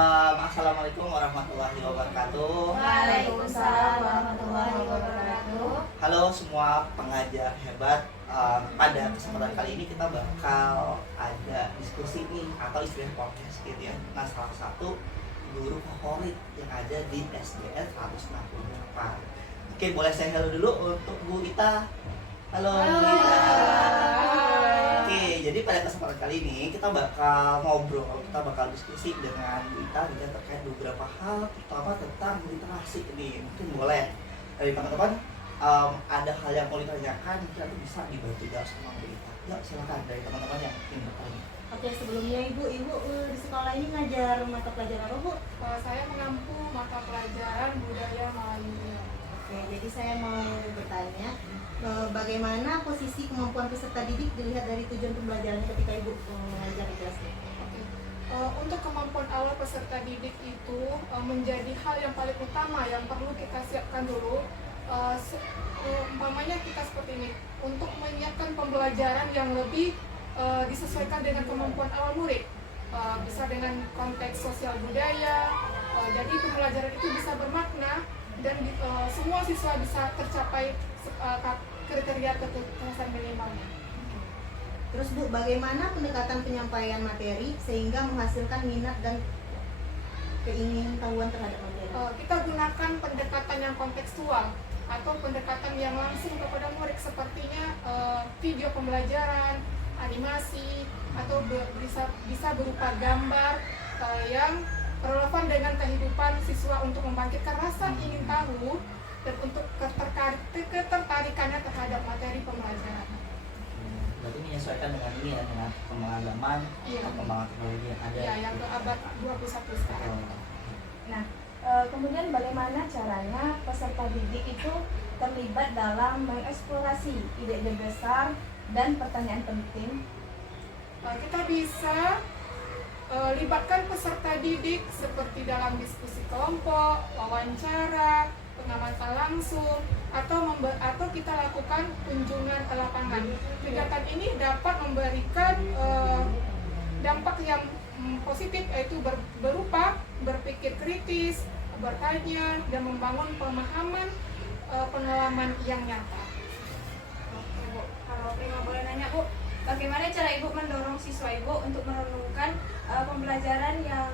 Assalamualaikum warahmatullahi wabarakatuh. Waalaikumsalam warahmatullahi wabarakatuh. Halo semua pengajar hebat. Pada kesempatan kali ini kita bakal ada diskusi nih atau istilah podcast gitu ya. Nah, salah satu guru favorit yang ada di SDN 168. Oke, boleh saya halo dulu untuk Bu Ita. Halo Bu Ita. Oke, jadi pada kesempatan kali ini kita bakal ngobrol, kita bakal diskusi dengan Bu Ita terkait beberapa hal, terutama tentang literasi ini. Mungkin boleh dari teman-teman ada hal yang mau ditanyakan, mungkin nanti bisa dibantu jawab sama Bu Ita. Ya, silakan dari teman-teman yang ingin bertanya. Oke, sebelumnya Ibu di sekolah ini ngajar mata pelajaran apa, Bu? Saya mengampu mata pelajaran budaya Melayu. Oke, jadi saya mau bertanya, bagaimana posisi kemampuan peserta didik dilihat dari tujuan pembelajarannya ketika Ibu mengajar di kelas ini? Untuk kemampuan awal peserta didik itu menjadi hal yang paling utama yang perlu kita siapkan dulu. Umpamanya kita seperti ini, untuk menyiapkan pembelajaran yang lebih disesuaikan dengan kemampuan awal murid, bisa dengan konteks sosial budaya, jadi pembelajaran itu bisa bermakna dan semua siswa bisa tercapai kriteria ketersediaan minimalnya. Terus Bu, bagaimana pendekatan penyampaian materi sehingga menghasilkan minat dan keingintahuan terhadap materi? Kita gunakan pendekatan yang kontekstual atau pendekatan yang langsung kepada murid, sepertinya video pembelajaran, animasi, atau bisa berupa gambar yang relevan dengan kehidupan siswa untuk membangkitkan rasa ingin tahu dan untuk ketertarikannya terhadap materi pembelajaran. Berarti menyesuaikan dengan ini ya, dengan perkembangan zaman, perkembangan teknologi yang ada. Ya, yang ke abad 21 sekarang. Nah, kemudian bagaimana caranya peserta didik itu terlibat dalam mengeksplorasi ide-ide besar dan pertanyaan penting? Kita bisa libatkan peserta didik seperti dalam diskusi kelompok, wawancara, pengamatan langsung, atau kita lakukan kunjungan ke lapangan. Kegiatan ini dapat memberikan dampak yang positif, yaitu berupa berpikir kritis, bertanya, dan membangun pemahaman pengalaman yang nyata. Oke, Bu. Kalau Prima boleh nanya, Bu, bagaimana cara Ibu mendorong siswa Ibu untuk merenungkan pembelajaran yang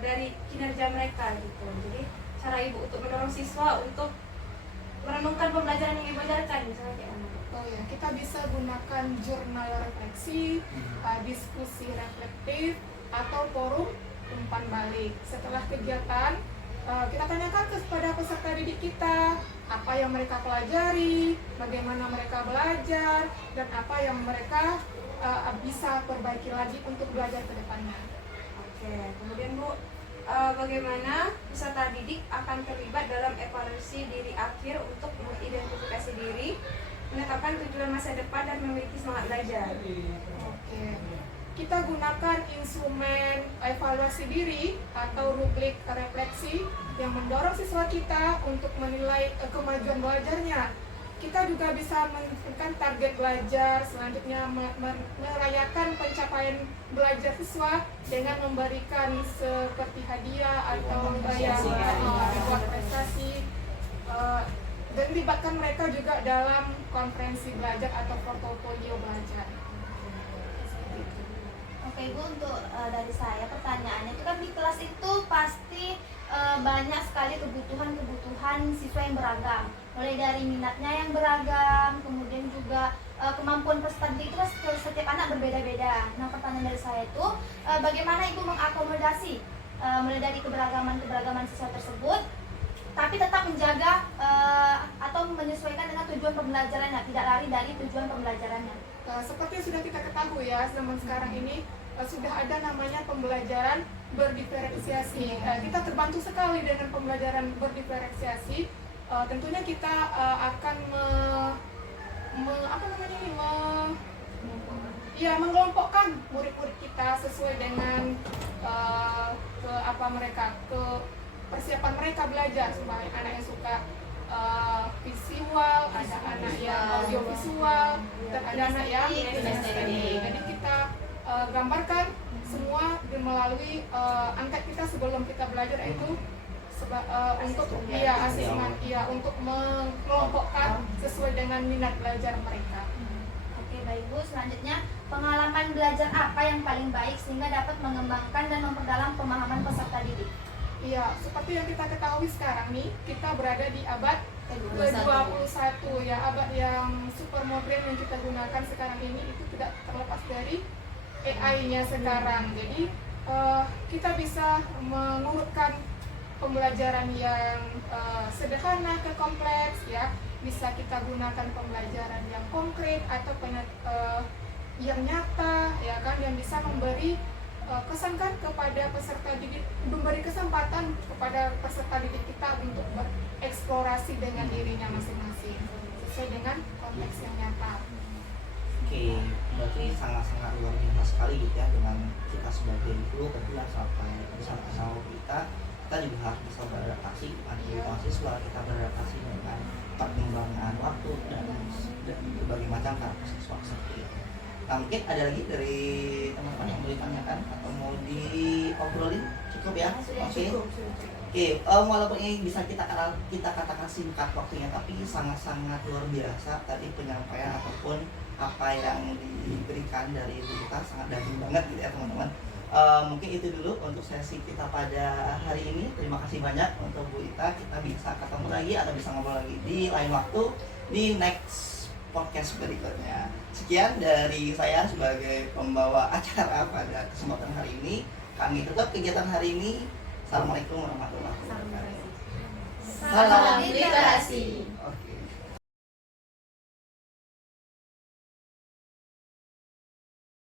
dari kinerja mereka gitu. Jadi cara Ibu untuk mendorong siswa untuk merenungkan pembelajaran yang Ibu ajarkan, misalnya kayak mana? Oh ya, kita bisa gunakan jurnal refleksi, diskusi reflektif, atau forum umpan balik. Setelah kegiatan, kita tanyakan kepada peserta didik kita apa yang mereka pelajari, bagaimana mereka belajar, dan apa yang mereka bisa perbaiki lagi untuk belajar ke depannya. Oke, kemudian Bu, bagaimana peserta didik akan terlibat dalam evaluasi diri akhir untuk mengidentifikasi diri, menetapkan tujuan masa depan, dan memiliki semangat belajar? Oke, kita gunakan instrumen evaluasi diri atau rubrik refleksi yang mendorong siswa kita untuk menilai kemajuan belajarnya. Kita juga bisa menentukan target belajar, selanjutnya merayakan pencapaian belajar siswa dengan memberikan seperti hadiah atau reward prestasi, dan libatkan mereka juga dalam konferensi belajar atau portofolio belajar. Oke Ibu, untuk dari saya pertanyaannya itu kan di kelas itu pasti banyak sekali kebutuhan siswa yang beragam, mulai dari minatnya yang beragam, kemudian juga kemampuan peserta didik itu kan setiap anak berbeda-beda. Nah, pertanyaan dari saya itu bagaimana Ibu mengakomodasi mulai dari keberagaman siswa tersebut, tapi tetap menjaga atau menyesuaikan dengan tujuan pembelajarannya, tidak lari dari tujuan pembelajarannya. Seperti yang sudah kita ketahui ya, zaman sekarang ini sudah ada namanya pembelajaran berdiferensiasi. Kita terbantu sekali dengan pembelajaran berdiferensiasi. Tentunya kita akan mengelompokkan murid-murid kita sesuai dengan persiapan mereka belajar. Supaya anak yang suka visual, ada anak yang audiovisual, dan ada anak yang kinestetik. Jadi kita gambarkan semua melalui angkat kita sebelum kita belajar itu untuk asesmen, untuk mengelompokkan sesuai dengan minat belajar mereka. Oke baik Bu, selanjutnya pengalaman belajar apa yang paling baik sehingga dapat mengembangkan dan memperdalam pemahaman peserta didik? Iya, seperti yang kita ketahui sekarang nih, kita berada di abad ke-21 ya, abad yang super modern yang kita gunakan sekarang ini itu tidak terlepas dari AI-nya sekarang. Jadi kita bisa mengurutkan pembelajaran yang sederhana ke kompleks ya, bisa kita gunakan pembelajaran yang konkret atau yang nyata ya kan, yang bisa memberi kesan kan kepada peserta didik, memberi kesempatan kepada peserta didik kita untuk bereksplorasi dengan dirinya masing-masing sesuai dengan konteks yang nyata. Oke, berarti sangat-sangat luar biasa sekali gitu ya, dengan kita sebagai guru tentunya sampai bersama-sama kita juga harus bisa beradaptasi dengan mahasiswa, kita beradaptasi dengan perkembangan waktu dan berbagai macam karakter siswa seperti itu. Nah, mungkin ada lagi dari teman-teman yang mau ditanyakan atau mau diobrolin? Cukup ya? Oke, walaupun ini bisa kita katakan singkat waktunya, tapi sangat-sangat luar biasa tadi penyampaian ataupun apa yang diberikan dari kita, sangat daging banget gitu ya teman-teman. Mungkin itu dulu untuk sesi kita pada hari ini. Terima kasih banyak untuk Bu Ita. Kita bisa ketemu lagi atau bisa ngobrol lagi di lain waktu di next podcast berikutnya. Sekian dari saya sebagai pembawa acara pada kesempatan hari ini. Kami tutup kegiatan hari ini. Assalamualaikum warahmatullahi wabarakatuh. Salam literasi. Oke.